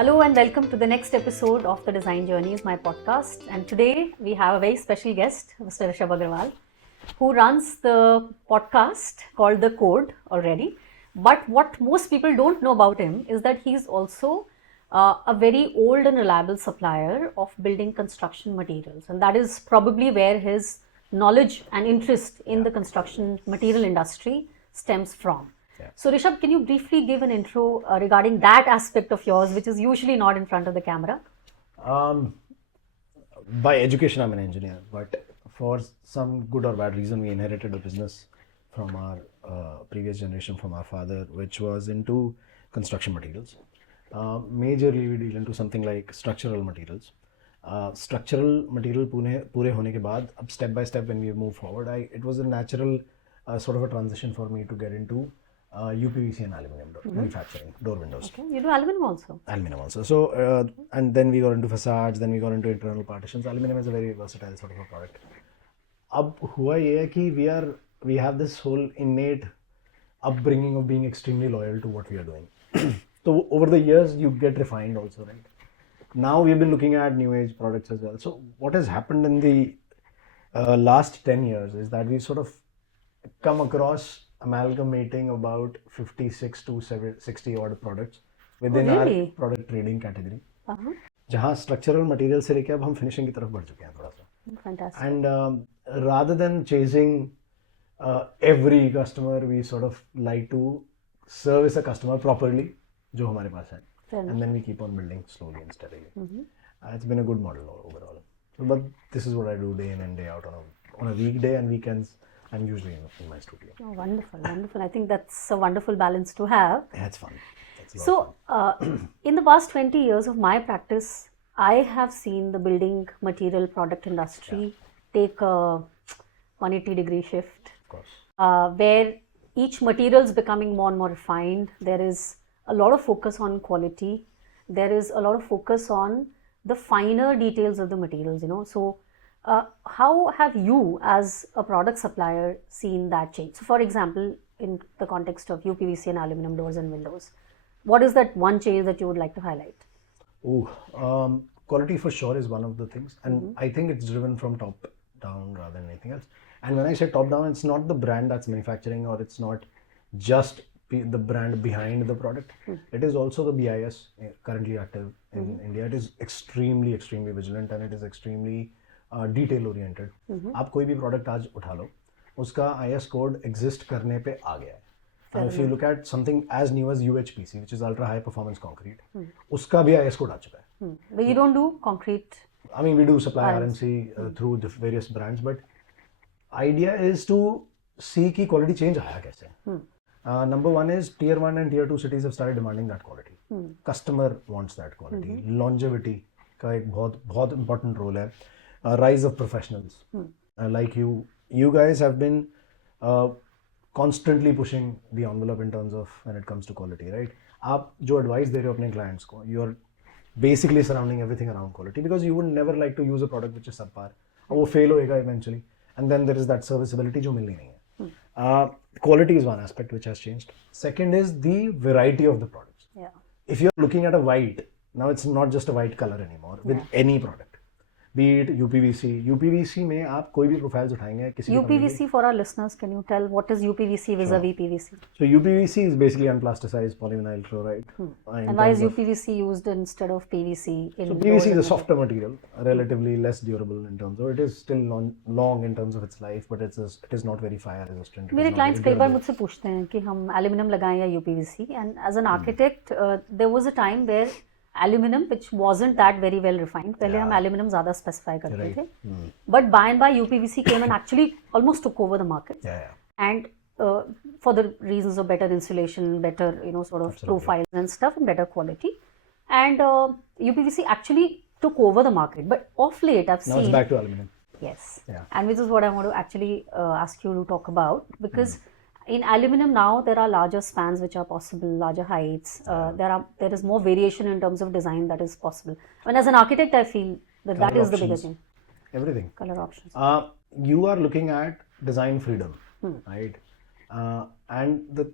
Hello and welcome to the next episode of the Design Journeys, my podcast. And today we have a very special guest, Mr. Rishabh Aggarwal, who runs the podcast called The Code already. But what most people don't know about him is that he's also a very old and reliable supplier of building construction materials. And that is probably where his knowledge and interest in the construction material industry stems from. So Rishabh, can you briefly give an intro regarding that aspect of yours, which is usually not in front of the camera? By education, I'm an engineer, but for some good or bad reason, we inherited a business from our previous generation, from our father, which was into construction materials. Majorly, we deal into something like structural materials. Structural material पूरे होने के बाद, अब step by step when we move forward, it was a natural sort of a transition for me to get into UPVC and aluminum manufacturing, door windows. Okay. You do aluminum also? Aluminum also. So, and then we got into facades, then we got into internal partitions. Aluminum is a very versatile sort of a product. अब हुआ ये है कि we have this whole innate upbringing of being extremely loyal to what we are doing. So over the years, you get refined also, right? Now we've been looking at new age products as well. So what has happened in the last 10 years is that we've sort of come across amalgamating about 56 to 60 odd products within our product trading category. जहाँ structural material से लेके अब हम finishing की तरफ बढ़ चुके हैं थोड़ा सा. Fantastic. And rather than chasing every customer, we sort of like to service a customer properly, जो हमारे पास है. And then we keep on building slowly and steadily. It's been a good model overall. But this is what I do day in and day out on a weekday and weekends. I'm usually in my studio. Oh, wonderful, wonderful. I think that's a wonderful balance to have. Yeah, it's fun. So, in the past 20 years of my practice, I have seen the building material product industry take a 180-degree shift. Of course. Where each material is becoming more and more refined. There is a lot of focus on quality. There is a lot of focus on the finer details of the materials, So, how have you as a product supplier seen that change? So for example, in the context of UPVC and aluminum doors and windows, what is that one change that you would like to highlight? Quality for sure is one of the things, and I think it's driven from top down rather than anything else. And when I say top down, it's not the brand that's manufacturing, or it's not just the brand behind the product. It is also the BIS currently active in India. It is extremely vigilant, and it is extremely detail oriented. आप कोई भी product आज उठा लो, उसका IS code exist करने पे आ गया है. If you look at something as new as UHPC, which is ultra high performance concrete, उसका भी IS कोड आ चुका है. But you don't do concrete? I mean, we do supply RMC through the various brands, but idea is to see कि quality change आया कैसे. Number one is tier 1 and tier 2 cities have started demanding that quality. Customer wants that quality. Longevity का एक बहुत important role है. Rise of professionals like you guys have been constantly pushing the envelope in terms of when it comes to quality, right? आप जो advice दे रहे हो अपने clients को, you are basically surrounding everything around quality, because you would never like to use a product which is subpar, और वो fail होएगा eventually, and then there is that serviceability जो मिलनी नहीं है. Quality is one aspect which has changed. Second is the variety of the products. If you're looking at a white, now it's not just a white color anymore with any product. Be it UPVC में आप कोई भी profiles उठाएंगे किसी UPVC, for our listeners, can you tell what is UPVC vis-a-vis PVC? So UPVC is basically unplasticized polyvinyl chloride. And why is UPVC used instead of PVC? So PVC is a softer material, relatively less durable in terms of, it is still long in terms of its life, but it is not very fire resistant. मेरे clients कई बार मुझसे पूछते हैं कि हम aluminum लगाएं या UPVC, and as an architect, there was a time where aluminum, which wasn't that very well refined, पहले हम aluminum ज़्यादा specify करते थे, but by and by UPVC came and actually almost took over the market. And for the reasons of better insulation, better sort of profiles and stuff, and better quality, and UPVC actually took over the market. But of late, I've seen now it's back to aluminum. Yes, and which is what I want to actually ask you to talk about, because in aluminum now there are larger spans which are possible, larger heights. There is more variation in terms of design that is possible. And as an architect, I feel that is the biggest thing. Everything. Color options. You are looking at design freedom, right? And the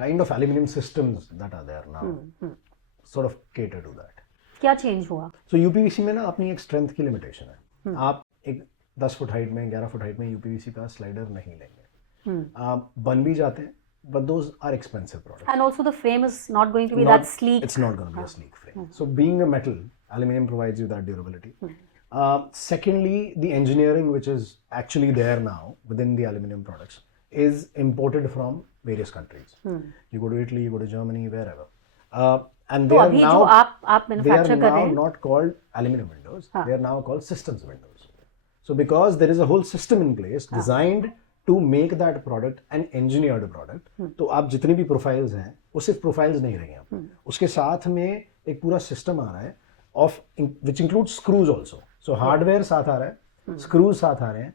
kind of aluminum systems that are there now. sort of cater to that. क्या change हुआ? So UPVC में ना अपनी एक strength की limitation है. आप एक 10 फुट हाइट में 11 फुट हाइट में UPVC का स्लाइडर नहीं लेंगे. आप बन भी जाते हैं, but those are expensive products. And also the frame is not going to be that sleek. It's not going to be a sleek frame. So being a metal, aluminum provides you that durability. Secondly, the engineering which is actually there now within the aluminum products is imported from various countries. You go to Italy, you go to Germany, wherever. And they are now not called aluminum windows. They are now called systems windows. So because there is a whole system in place designed to make that product an engineered product, तो आप जितनी भी profiles हैं वो सिर्फ profiles नहीं रहेंगे आप, उसके साथ में एक पूरा system आ रहा है of which includes screws also. So hardware साथ आ रहा है, screws साथ आ रहे हैं,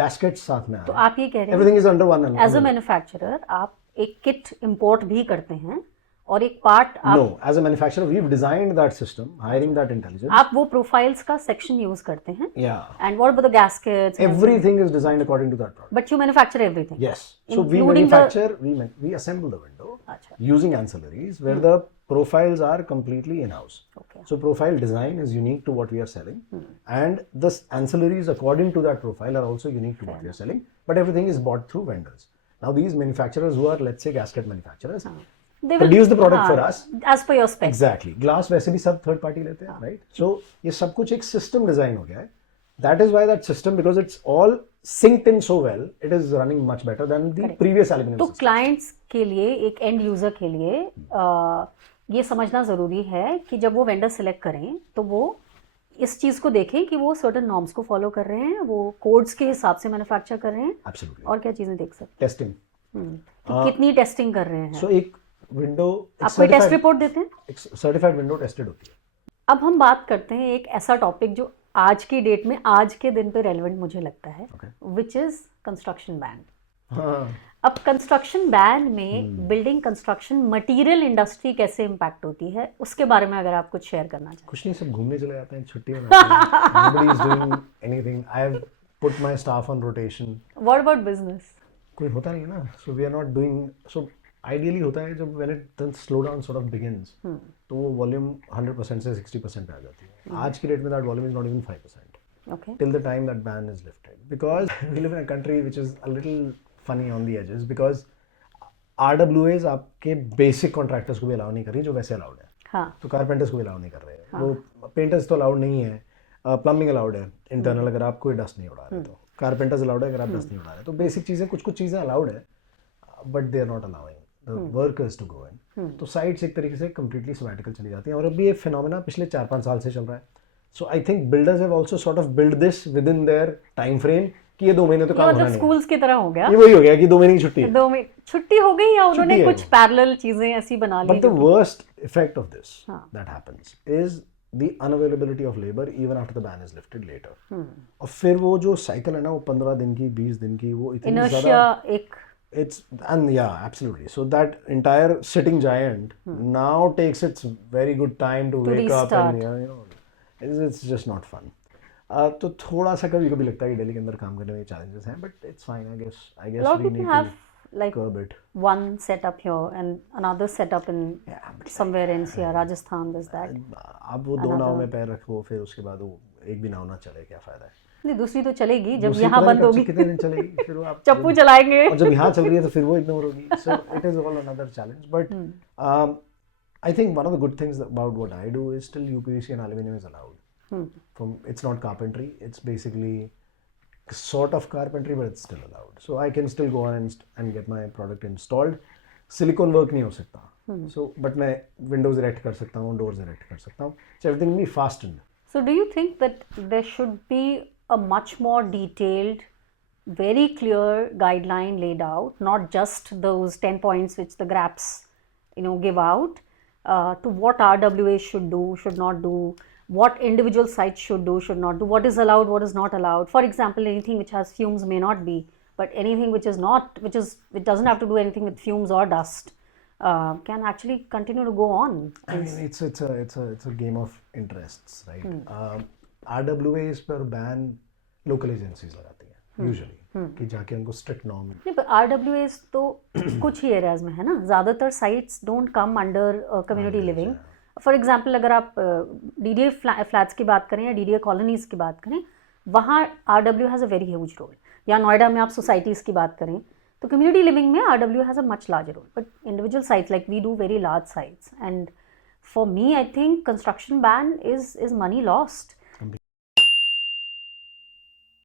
gaskets साथ में आ रहे हैं. तो आप ये कह रहे हैं everything is under one. As a manufacturer आप एक kit import भी करते हैं और एक part No, as a manufacturer we've designed that system, hiring that intelligence. आप वो प्रोफाइल्स का सेक्शन यूज करते हैं. Yeah. And what about the gaskets? Everything is designed according to that product. But you manufacture everything. Yes. So we manufacture, we assemble the window using ancillaries where the profiles are completely in-house. Okay. So profile design is unique to what we are selling, and the ancillaries according to that profile are also unique to what we are selling. But everything is bought through vendors. Now these manufacturers who are, let's say, gasket manufacturers, they will produce the product for us as per your specs. Exactly. Glass वैसे भी सब third party लेते हैं, right? So ये सब कुछ एक system design हो गया है. That is why that system, because it's all synced in so well, it is running much better than the previous aluminum तो system. clients के लिए, एक end user के लिए ये समझना ज़रूरी है कि जब वो vendor select करें तो वो इस चीज़ को देखें कि वो certain norms को follow कर रहे हैं, वो codes के हिसाब से manufacture कर रहे हैं. Absolutely. और क्या चीज़ें देख सकते हैं? Testing. तो कितनी टेस्टिंग कर रहे हैं? So एक विंडो, आप कोई टेस्ट रिपोर्ट देते हैं? एक सर्टिफाइड विंडो टेस्टेड होती है. अब हम बात करते हैं एक ऐसा टॉपिक जो आज की डेट में, आज के दिन पे रेलेवेंट मुझे लगता है, विच इज कंस्ट्रक्शन बैन. अब कंस्ट्रक्शन बैन में बिल्डिंग कंस्ट्रक्शन मटेरियल इंडस्ट्री कैसे इम्पैक्ट होती है, उसके बारे में अगर आप कुछ शेयर करना चाहें. कुछ नहीं, सब घूमने चले जाते हैं, छुट्टी मनाते हैं. Nobody is doing anything. I have put my staff on rotation. What about business? कोई होता नहीं है ना. So we are not doing. So ideally होता है जब when it slow down sort of begins, तो वो वॉल्यूम 100% से 60% पे आ जाती है. आज की डेट में that volume is not even 5%. Okay. Till the time that ban is lifted, because we live in a country which is a little funny on the edges, because RWAs आपके basic contractors को भी allow नहीं कर रही जो वैसे allowed है. हाँ. तो कारपेंटर्स को भी अलाउ नहीं कर रहे हैं. वो पेंटर्स तो अलाउड नहीं है. प्लम्बिंग अलाउड है इंटरनल, अगर आप कोई डस्ट नहीं उड़ा रहे तो. कारपेंटर्स अलाउड है अगर आप डस्ट नहीं उड़ा रहे. तो बेसिक चीज़ें, कुछ चीज़ें अलाउड है, but they are not allowing workers to go in. तो साइट्स एक तरीके से कम्प्लीटली सबैटिकल चली जाती हैं, और अभी ये फिनोमेना पिछले 4-5 साल से चल रहा है. So I think builders have also sort of build this with in their time frame कि ये 2 महीने तो काम होना नहीं. स्कूल्स की तरह हो गया. ये वही हो गया कि 2 महीने की छुट्टी है. 2 महीने छुट्टी हो गई, या उन्होंने कुछ पैरेलल चीजें ऐसी बना ली. But the worst effect of this that happens is the unavailability of labor even after the ban is lifted later. और फिर वो जो साइकिल है ना, वो 15 दिन की, 20 दिन की, वो इतनी ज़्यादा एक it's, and yeah, absolutely. So that entire sitting giant now takes its very good time to wake up, and you know, it's just not fun. तो थोड़ा सा कभी कभी लगता है कि दिल्ली के अंदर काम करने में चैलेंजेस हैं, but it's fine. I guess we need to like curb it. One setup here and another setup in somewhere in NCR, Rajasthan, there's that. आप वो 2 नाव में पैर रखो, फिर उसके बाद वो एक भी नाव ना चले, क्या फायदा है? नहीं, दूसरी तो चलेगी जब यहाँ बंद होगी. कितने दिन चलेगी? फिर वो आप चप्पू चलाएंगे, और जब यहाँ चल रही है तो फिर वो इग्नोर होगी. So it is all another challenge. But I think one of the good things about what I do is still UPVC and aluminum is allowed. It's not carpentry. It's basically sort of carpentry, but it's still allowed. So I can still go on and get my product installed. Silicone work नहीं हो सकता. So but मैं windows erect कर सकता हूँ, doors erect कर सकता हूँ. So everything will be fastened. So do you think that there should be a much more detailed, very clear guideline laid out, not just those 10 points which the GRAPs, give out, to what RWA should do, should not do, what individual sites should do, should not do, what is allowed, what is not allowed. For example, anything which has fumes may not be, but anything which is not, which doesn't have to do anything with fumes or dust, can actually continue to go on. I mean, it's a game of interests, right? RWAs पर ban local agencies लगाती हैं usually, कि जाके उनको strict norm. नहीं, पर RWAs तो कुछ ही areas में है ना. ज़्यादातर sites don't come under community living. For example अगर आप DDA फ्लैट्स की बात करें या DDA कॉलोनीज़ की बात करें, वहाँ RW has a very huge role. या नोएडा में आप सोसाइटीज़ की बात करें तो कम्युनिटी लिविंग में RW has a much larger role. But individual sites, like we do very large sites, and for me I think construction ban is money lost.